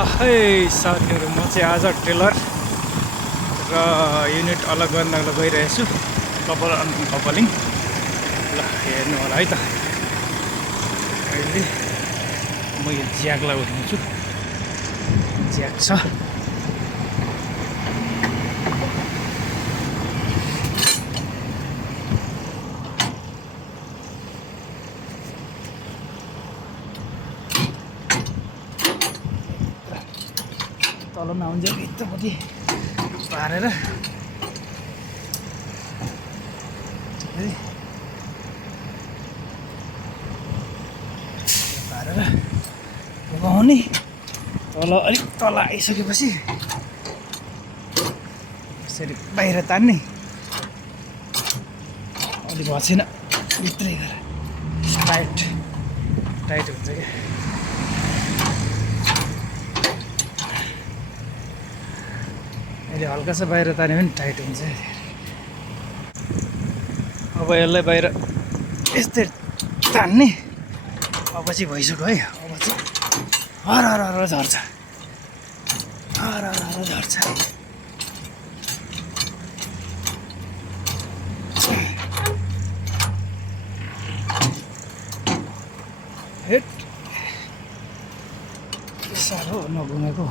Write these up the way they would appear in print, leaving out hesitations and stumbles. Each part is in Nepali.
है साथीहरु, म चाहिँ आज ट्रेलर र युनिट अलग गर्नको गइरहेछु। कपाल अनकपलिङ ल हेर्नु होला है त। अहिले म यो ज्याकलाई उठाउँछु। ज्याक छ तल नआउँछ भित्रपट्टि पारेर लगाउने। तल अलिक तल आइसकेपछि यसरी बाहिर तान्ने। अलि भएको छैन, भित्रै गएर टाइट हुन्छ क्या। अहिले हल्का सा बाहिर तान्यो भने टाइट हुन्छ। अब यसलाई बाहिर यस्तै तान्ने। अब चाहिँ भइसक्यो है। अब चाहिँ हर झर्छ, हर झर्छ। हेट साह्रो नघुमेको।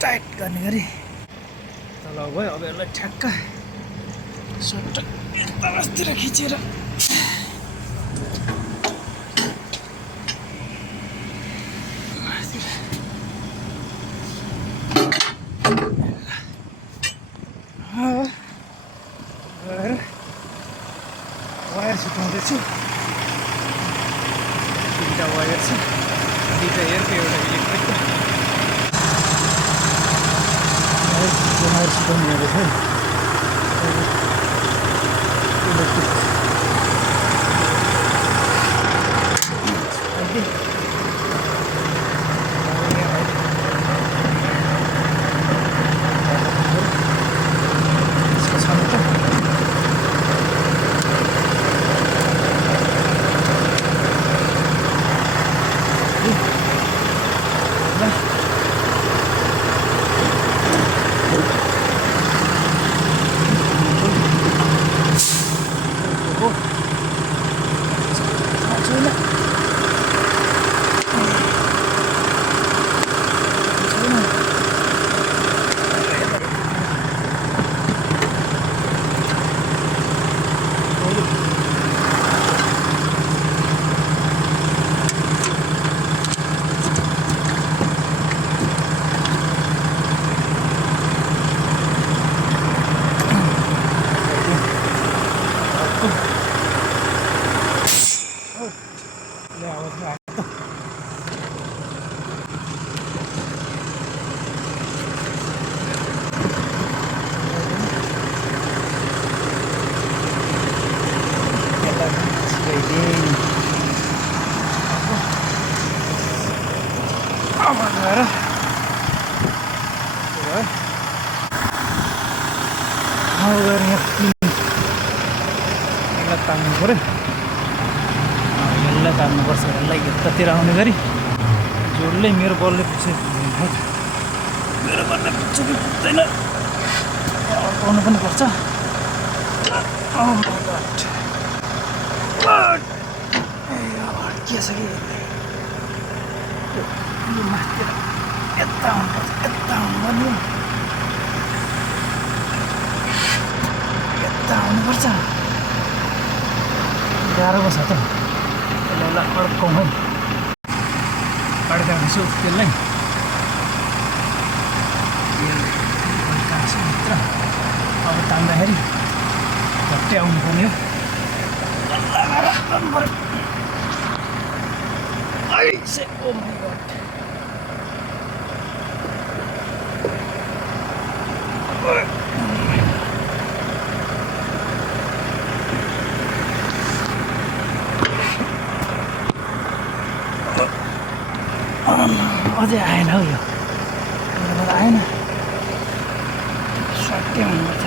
टाइट गर्ने गरी तल भयो। अब यसलाई ठ्याक्क सट्ट तलतिर खिचेर गएर वायर छुट्याउँदैछु। 3टा वायर छ, 2टा एयरको एउटा इलेक्ट्रिकको। वायर छुट्याउने रहेछ है इलेक्ट्रिक। तान्नु पऱ्यो। यसलाई तान्नुपर्छ। यसलाई यतातिर आउने गरी जोडले मेरो बलले पुग्छ। मेरो बलले पुग्छ कि पुग्दैन अड्काउनु पनि पर्छ। अड्किएछ कि यो माथितिर यता आउनुपर्छ। यता आउनु यता आउनुपर्छ। गाह्रो छ त। यसलाई अड्काउँ है। अड्काएपछि त्यसलाई भित्र अब तान्दाखेरि झट्टै आउनु पर्ने हो। ओ माई गॉड। अझै आएन हौ यो आएन सट्टै हुनुपर्छ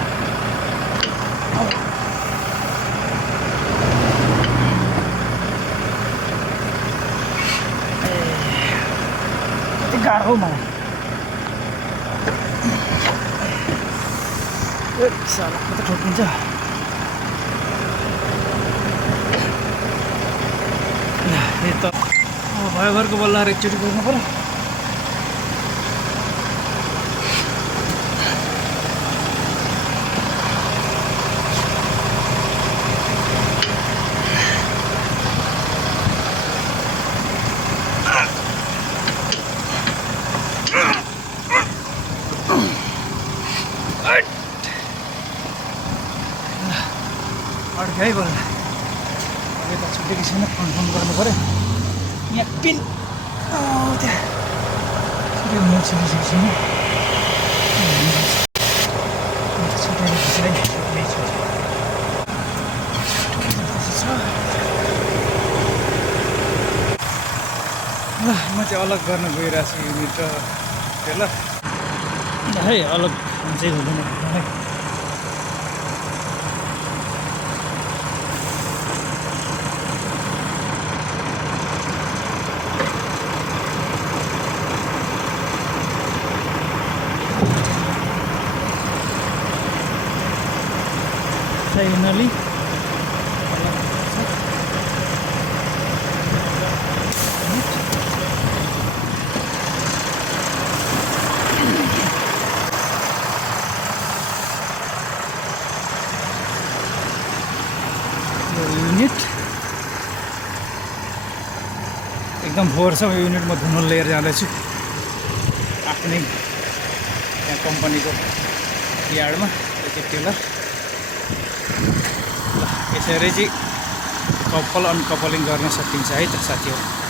कति गाह्रो हौ मलाई साला कता ठोकिन्छ यो त भयो घरको बल्लाएर एकचोटि गर्नु पर्यो अड्क्यो है बल्ल यता छुटेको छैन कन्फर्म गर्नु पऱ्यो यहाँ पिन त्यहाँ छुटेको म छुटेको छैन छुटेर ल म चाहिँ अलग गर्न गइरहेको छु युनिट र टेलर है अलग चाहिँ हुँदैन है Finally, unit एकदम फोहोर छ युनिट म धुन लिएर जाँदैछु आफ्नै यहाँ कम्पनीको यार्डमा टेलर यसरी चाहिँ कपाल अनकपलिङ गर्न सकिन्छ है त साथीहरू